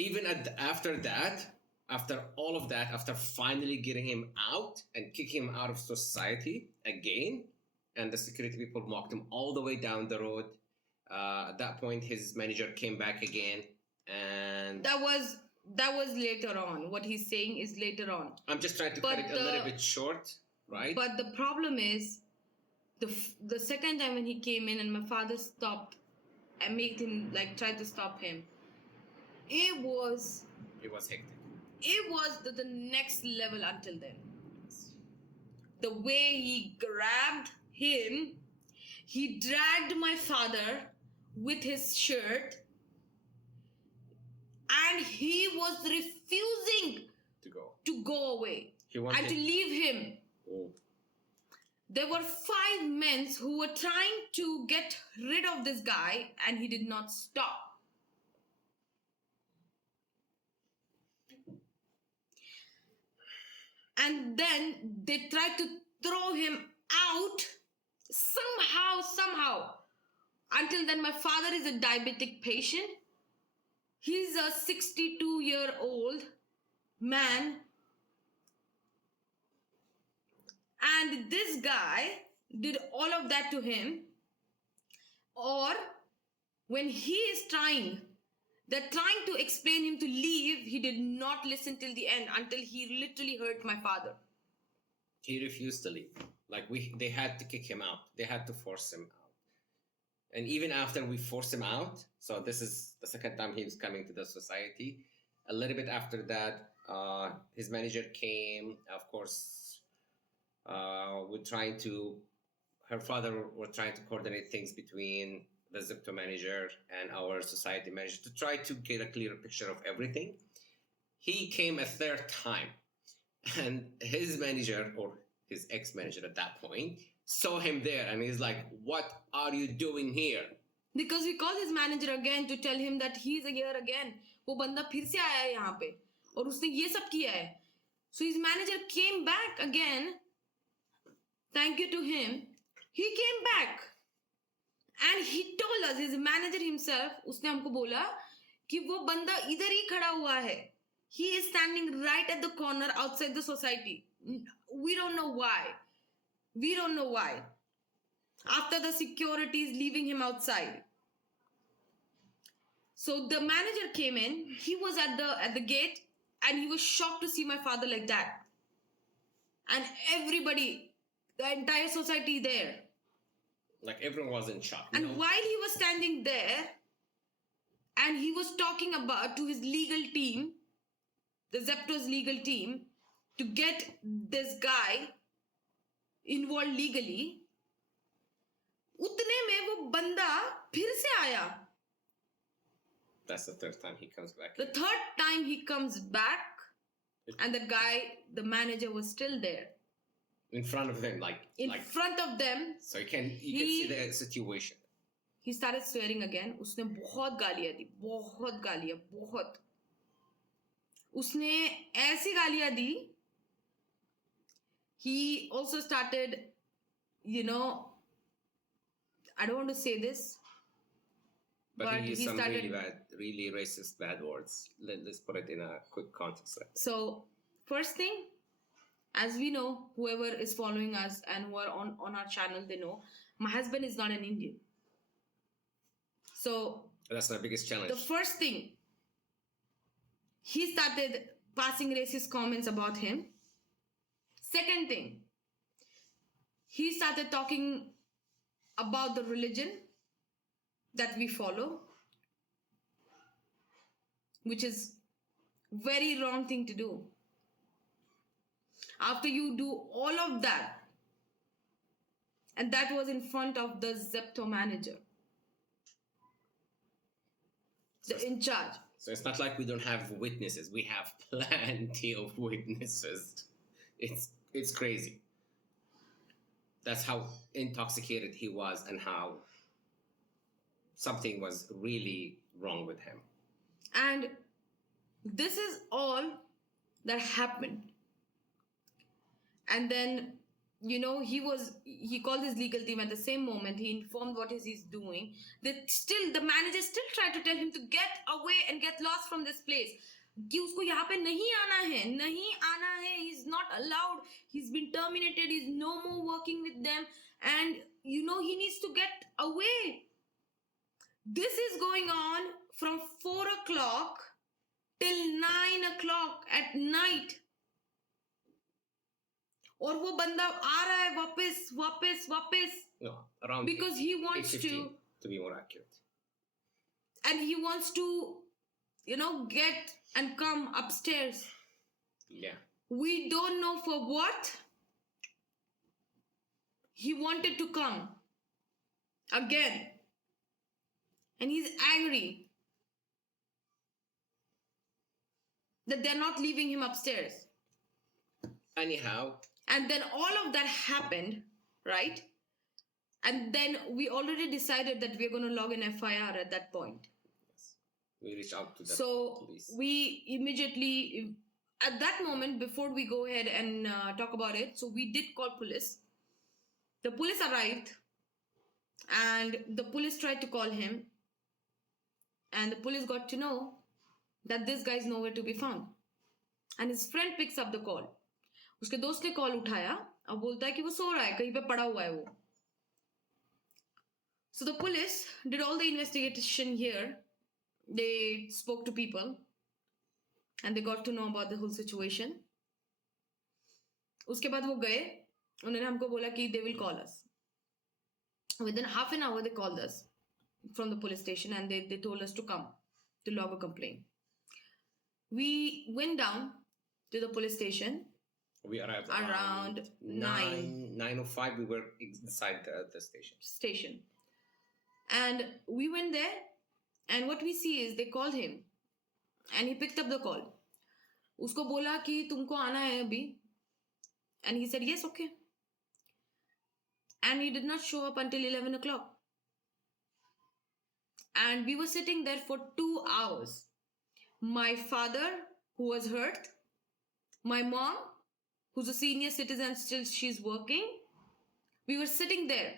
even after that, after all of that, after finally getting him out and kicking him out of society again, and the security people walked him all the way down the road. At that point, his manager came back again, and That was later on. What he's saying is later on. I'm just trying to But cut it a little bit short, right? But the problem is, the second time when he came in and my father stopped and made him like tried to stop him, it was hectic. It was the next level until then. The way he grabbed him, he dragged my father with his shirt, and he was refusing to go away and to leave him. Oh. There were 5 men who were trying to get rid of this guy, and he did not stop. And then they tried to throw him out somehow. Until then, my father is a diabetic patient. He's a 62-year-old man. And this guy did all of that to him. Or when he is they're trying to explain him to leave, he did not listen till the end until he literally hurt my father. He refused to leave. They had to kick him out. They had to force him out. And even after we forced him out, so this is the second time he was coming to the society. A little bit after that, his manager came. Of course, her father were trying to coordinate things between the Zepto manager and our society manager to try to get a clearer picture of everything. He came a third time, and his manager, or his ex-manager at that point, saw him there, and he's like, "What are you doing here?" Because we called his manager again to tell him that he's here again. वो बंदा फिर से आया है यहाँ पे और उसने ये सब किया है. So his manager came back again. Thank you to him. He came back. And he told us, his manager himself, उसने हमको बोला कि वो बंदा इधर ही खड़ा हुआ है. He is standing right at the corner outside the society. We don't know why. After the security is leaving him outside. So the manager came in. He was at the gate, and he was shocked to see my father like that. And everybody, the entire society there. Like everyone was in shock. And while he was standing there, and he was talking about to his legal team, the Zepto's legal team, to get this guy involved legally, उतने में वो बंदा फिर से आया. That's the third time he comes back. The third time he comes back, and the guy, the manager, was still there. In front of them, in front of them. So you can see the situation. He started swearing again. उसने बहुत गालियाँ दी, बहुत गालियाँ, बहुत. उसने ऐसी गालियाँ दी. He also started, I don't want to say this, but he used some really racist bad words. Let's put it in a quick context. So, first thing, as we know, whoever is following us and who are on our channel, they know, my husband is not an Indian. So, that's my biggest challenge. The first thing, he started passing racist comments about him. Second thing, he started talking about the religion that we follow, which is very wrong thing to do. After you do all of that, and that was in front of the Zepto manager, in charge. So it's not like we don't have witnesses. We have plenty of witnesses. It's crazy. That's how intoxicated he was and how something was really wrong with him. And this is all that happened. And then he called his legal team at the same moment. He informed what he's doing. The manager still tried to tell him to get away and get lost from this place. कि उसको यहाँ पे नहीं आना है. He's not allowed. He's been terminated. He's no more working with them. And he needs to get away. This is going on from 4 o'clock till 9 o'clock at night. और वो बंदा आ रहा है वापस No, around because he wants 8:15, to be more accurate. and he wants to get and come upstairs. Yeah. We don't know for what. He wanted to come again, and he's angry that they're not leaving him upstairs. Anyhow, And then all of that happened, right? And then we already decided that we're going to log an FIR at that point. we reach out to the So police. we immediately, at that moment, before we go ahead and talk about it, so we did call police. The police arrived, and the police tried to call him, and the police got to know that this guy is nowhere to be found. And his friend picks up the call. उसके दोस्त ने call उठाया और बोलता है कि वो सो रहा है, कहीं पे पड़ा हुआ है वो. So the police did all the investigation here. They spoke to people and they got to know about the whole situation. उसके बाद वो गए, उन्होंने हमको बोला कि they will call us. Within half an hour they called us from the police station and they told us to come to log a complaint. We went down to the police station. We arrived Around 9:05. We were inside the station. And we went there, and what we see is they called him and he picked up the call. उसको बोला कि तुमको आना है अभी, and he said yes, okay. And he did not show up until 11 o'clock. And we were sitting there for 2 hours. My father, who was hurt, my mom, who's a senior citizen, still she's working. We were sitting there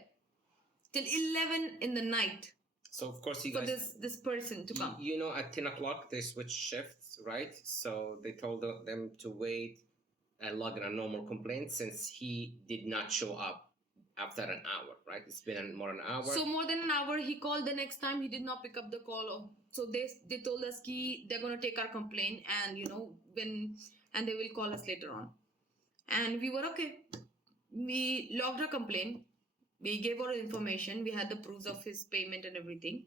till 11 in the night So of course you for guys, this person to come. at 10 o'clock they switched shifts, right? So they told them to wait and log in a normal complaint since he did not show up after an hour, right? It's been more than an hour. So more than an hour, he called the next time. He did not pick up the call. So they told us ki they're gonna take our complaint and and they will call us later on. And we were okay. We logged our complaint. We gave our information. We had the proofs of his payment and everything.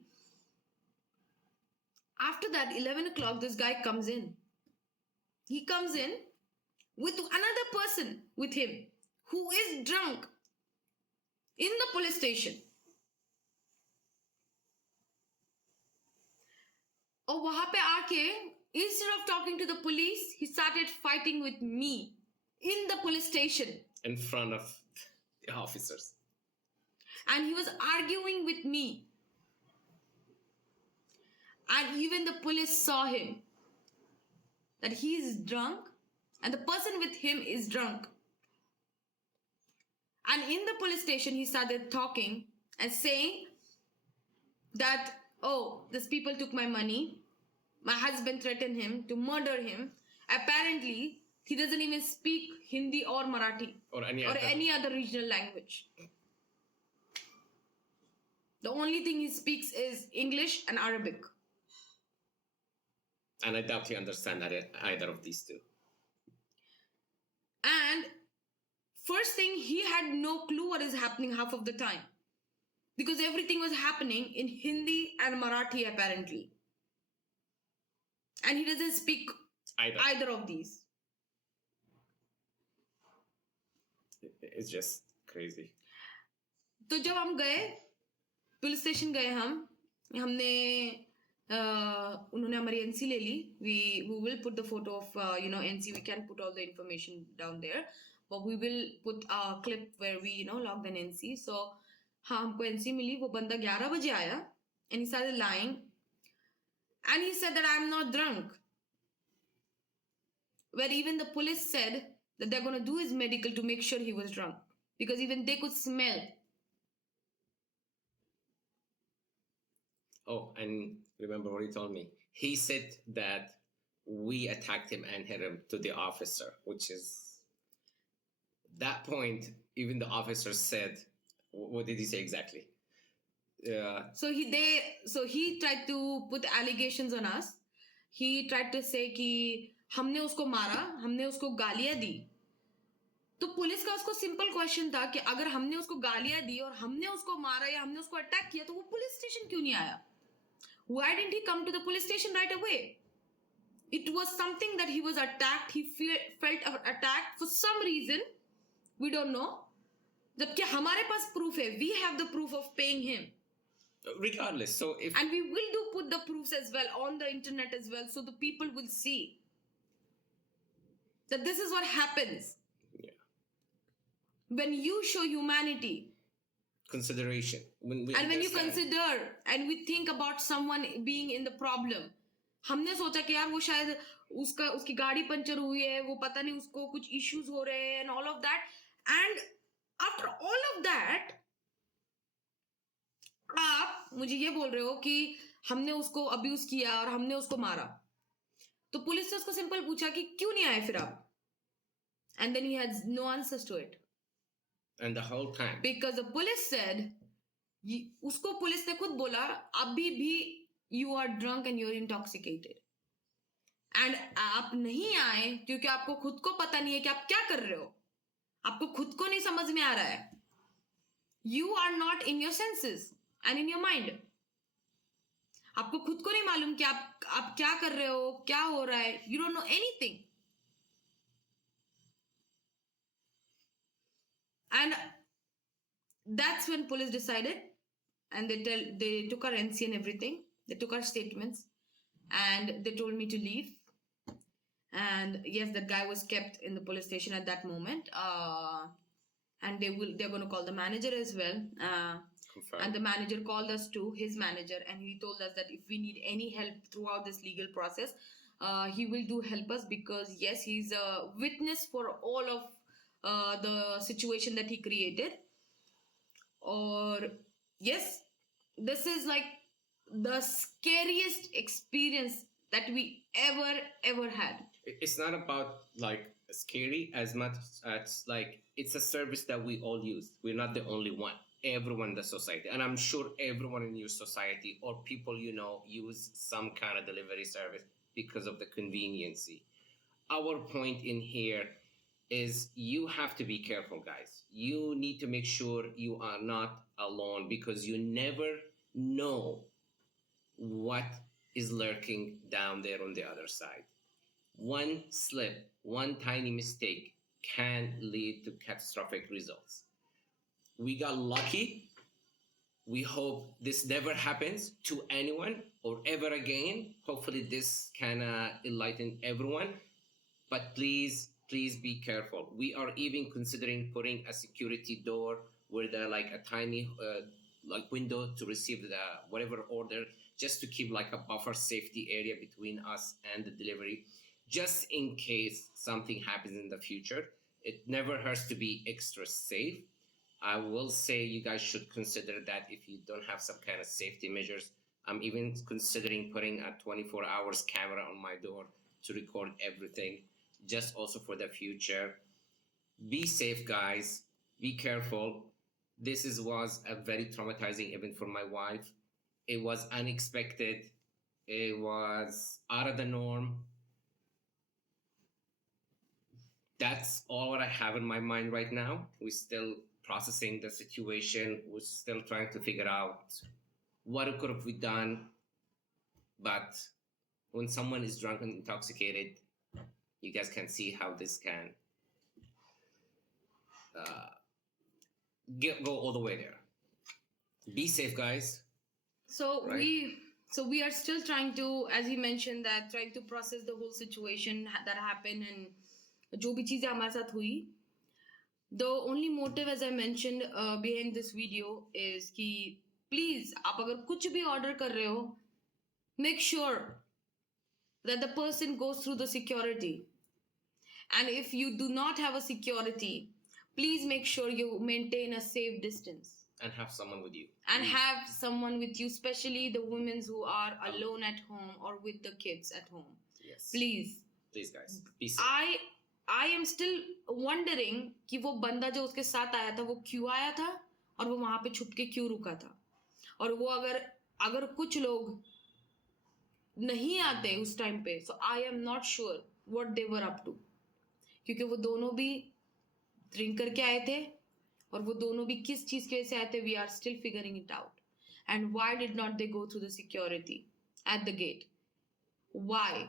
After that, 11 o'clock, this guy comes in. He comes in with another person with him who is drunk in the police station. और वहां पे आके, instead of talking to the police, he started fighting with me in the police station. In front of the officers. And he was arguing with me. And even the police saw him. That he is drunk and the person with him is drunk. And in the police station, he started talking and saying that, oh, these people took my money. My husband threatened him to murder him. Apparently, he doesn't even speak Hindi or Marathi Or any other regional language. The only thing he speaks is English and Arabic. And I doubt you understand either of these two. And first thing, he had no clue what is happening half of the time. Because everything was happening in Hindi and Marathi apparently. And he doesn't speak either of these. It's just crazy. तो जब हम गए police station गए हमने उन्होंने हमारी NC ले ली. we will put the photo of NC. We can put all the information down there, but we will put a clip where we logged an NC. So हाँ, हमको NC मिली. वो बंदा 11 बजे आया and he started lying and he said that I'm not drunk, where even the police said that they're going to do his medical to make sure he was drunk. because even they could smell. Oh, and remember what he told me? He said that we attacked him and hit him to the officer, which is that point. Even the officer said, "What did he say exactly?" So he tried to put allegations on us. He tried to say कि हमने उसको मारा, हमने उसको गालियां दी. तो police का उसको सिंपल क्वेश्चन था कि अगर हमने उसको गालियां दी और हमने उसको मारा या हमने उसको अटैक किया तो वो पुलिस स्टेशन क्यों नहीं आया? Why didn't he come to the police station right away? It was something that he was attacked. He felt attacked for some reason. We don't know. जबकि हमारे पास proof है. We have the proof of paying him. Regardless, so if and we will put the proofs as well on the internet as well, so the people will see that this is what happens. Yeah. When you show humanity, consideration, when you consider and we think about someone being in the problem. हमने सोचा कि यार वो शायद उसकी गाड़ी puncture हुई है, वो पता नहीं उसको कुछ issues हो रहे हैं and all of that. And after all of that, आप मुझे ये बोल रहे हो कि हमने उसको अब्यूज किया और हमने उसको मारा. तो पुलिस ने उसको सिंपल पूछा कि क्यों नहीं आए फिर आप? And then he had no answers to it. And the whole time, because the police said, उसको पुलिस ने खुद बोला, अभी भी you are drunk and you're intoxicated. And आप नहीं आए क्योंकि आपको खुद को पता नहीं है कि आप क्या कर रहे हो. आपको खुद को नहीं समझ में आ रहा है. You are not in your senses and in your mind. आपको खुद को नहीं मालूम कि आप क्या कर रहे हो, क्या हो रहा है. You don't know anything. And that's when police decided, and they took our NC and everything. They took our statements, and they told me to leave. And yes, that guy was kept in the police station at that moment. And they're going to call the manager as well. And the manager called us to his manager, and he told us that if we need any help throughout this legal process, he will help us, because yes, he's a witness for all of the situation that he created. Or yes, this is like the scariest experience that we ever had. It's not about like scary as much as like it's a service that we all use. We're not the only one. Everyone in the society, and I'm sure everyone in your society or people you know use some kind of delivery service because of the conveniency. Our point in here is you have to be careful, guys. You need to make sure you are not alone, because you never know what is lurking down there on the other side. One slip, one tiny mistake can lead to catastrophic results. We got lucky. We hope this never happens to anyone or ever again. Hopefully this can enlighten everyone. But please be careful. We are even considering putting a security door with like a tiny like window to receive the whatever order, just to keep like a buffer safety area between us and the delivery, just in case something happens in the future. It never hurts to be extra safe. I will say you guys should consider that if you don't have some kind of safety measures. I'm even considering putting a 24 hours camera on my door to record everything, just also for the future. Be safe, guys. Be careful. This was a very traumatizing event for my wife. It was unexpected. It was out of the norm. That's all what I have in my mind right now. We're still processing the situation. We're still trying to figure out what could have we done. But when someone is drunk and intoxicated, you guys can see how this can go all the way there. Be safe, guys. So Right? we are still trying to, as he mentioned, that trying to process the whole situation that happened and जो भी चीजें हमारे साथ हुई. The only motive, as I mentioned, behind this video is कि please आप अगर कुछ भी order कर रहे हो, make sure that the person goes through the security. And if you do not have a security, please make sure you maintain a safe distance And have someone with you. and have someone with you, especially the women who are alone at home or with the kids at home. Yes. Please. Please, guys. Be safe. I am still wondering कि वो बंदा जो उसके साथ आया था वो क्यों आया था और वो वहां पे छुप के क्यों रुका था, और वो अगर कुछ लोग नहीं आते उस टाइम पे, so I am not sure what they were up to, क्योंकि वो दोनों भी ड्रिंक करके आए थे और वो दोनों भी किस चीज की वजह से आए थे, we are still figuring it out. And why did not they go through the security at the gate? Why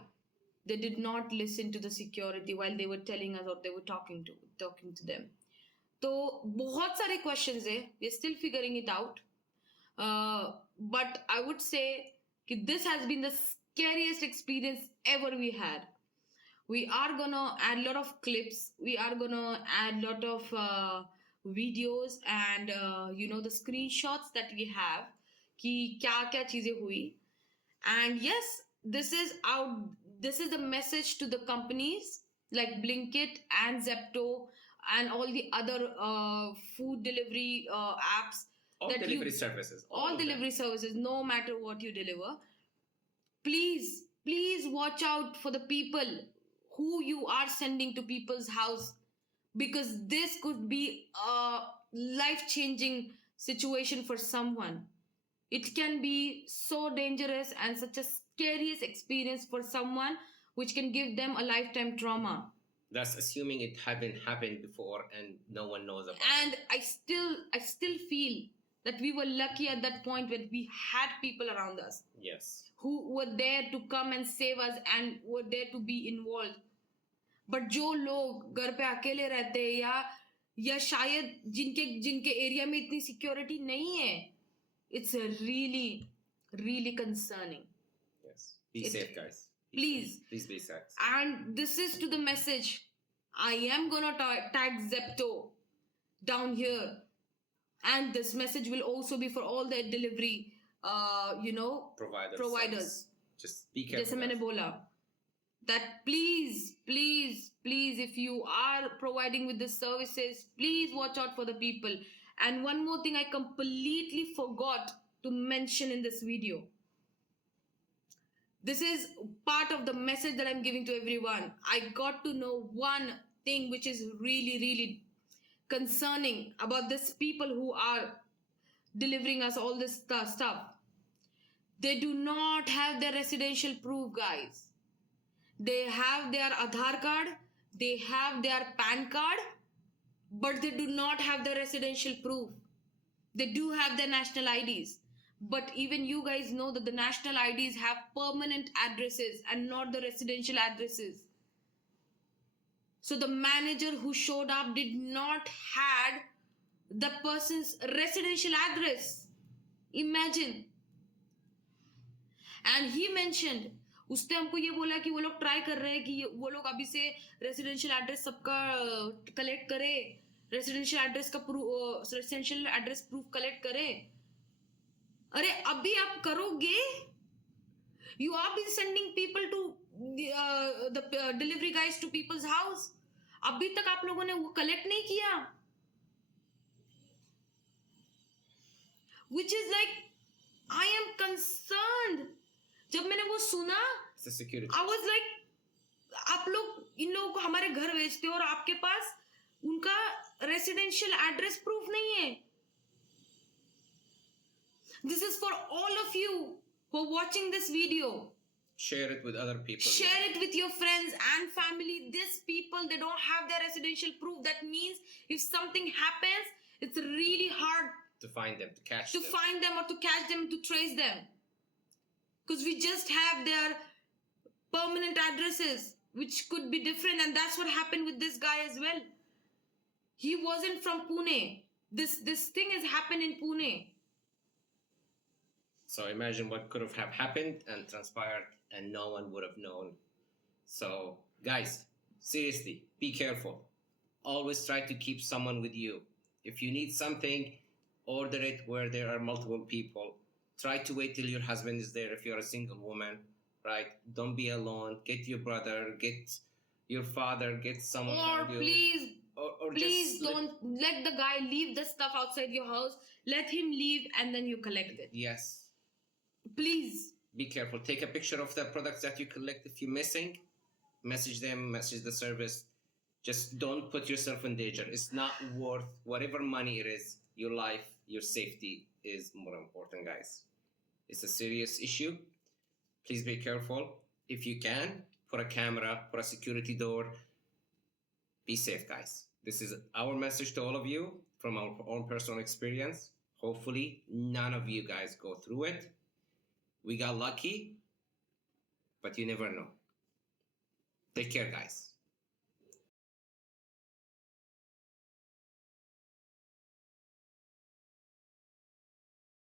they did not listen to the security while they were telling us or they were talking to them? तो बहुत सारे questions है, we are still figuring it out. But I would say that this has been the scariest experience ever we had. We are gonna add a lot of clips, we are gonna add a lot of videos and the screenshots that we have कि क्या क्या चीजें हुई. And yes, this is the message to the companies like Blinkit and Zepto and all the other food delivery apps. All that delivery services. All of them. delivery services, no matter what you deliver. Please watch out for the people who you are sending to people's house, because this could be a life-changing situation for someone. It can be so dangerous and such a scariest experience for someone, which can give them a lifetime trauma. That's assuming it hadn't happened before and no one knows about And it. I still feel that we were lucky at that point when we had people around us. Yes. Who were there to come and save us and were there to be involved. But जो लोग घर पे अकेले रहते हैं या शायद जिनके एरिया में इतनी सिक्योरिटी नहीं है, it's really, really concerning. Yes. Be safe, guys. Please. Please be safe. And this is to the message. I am gonna tag Zepto down here. And this message will also be for all the delivery, providers. Just be careful. जैसे मैंने बोला, that please, if you are providing with the services, please watch out for the people. And one more thing I completely forgot to mention in this video. This is part of the message that I'm giving to everyone. I got to know one thing which is really, really concerning about these people who are delivering us all this stuff. They do not have their residential proof, guys. They have their Aadhaar card, they have their PAN card, but they do not have the residential proof. They do have their national IDs. But even you guys know that the national IDs have permanent addresses and not the residential addresses. So the manager who showed up did not had the person's residential address. Imagine. And he mentioned, उसने हमको ये बोला कि वो लोग try कर रहे हैं कि वो लोग अभी से रेसिडेंशियल एड्रेस सबका कलेक्ट करे, रेसिडेंशियल एड्रेस प्रूफ कलेक्ट करे. अरे अभी आप करोगे? You have been sending people to the delivery guys to people's house. अभी तक आप लोगों ने वो कलेक्ट नहीं किया. Which is like, I am concerned. जब मैंने वो सुना, I was like, आप लोग इन लोगों को हमारे घर भेजते हो और आपके पास उनका रेसिडेंशियल एड्रेस प्रूफ नहीं है. This is for all of you who are watching this video. Share it with other people. Share it with your friends and family. These people, they don't have their residential proof. That means if something happens, it's really hard to find them, to catch them. To find them or to catch them, to trace them. Because we just have their permanent addresses, which could be different. And that's what happened with this guy as well. He wasn't from Pune. This thing has happened in Pune. So imagine what could have happened and transpired and no one would have known. So guys, seriously, be careful. Always try to keep someone with you. If you need something, order it where there are multiple people. Try to wait till your husband is there if you're a single woman, right? Don't be alone. Get your brother, get your father, get someone or around you. Please, or or Please just don't let the guy leave the stuff outside your house. Let him leave and then you collect it. Yes. Please. Be careful. Take a picture of the products that you collect. If you're missing, message them, message the service. Just don't put yourself in danger. It's not worth whatever money it is. Your life, your safety is more important, guys. It's a serious issue. Please be careful. If you can, put a camera, put a security door. Be safe, guys. This is our message to all of you from our own personal experience. Hopefully, none of you guys go through it. We got lucky, but you never know. Take care, guys.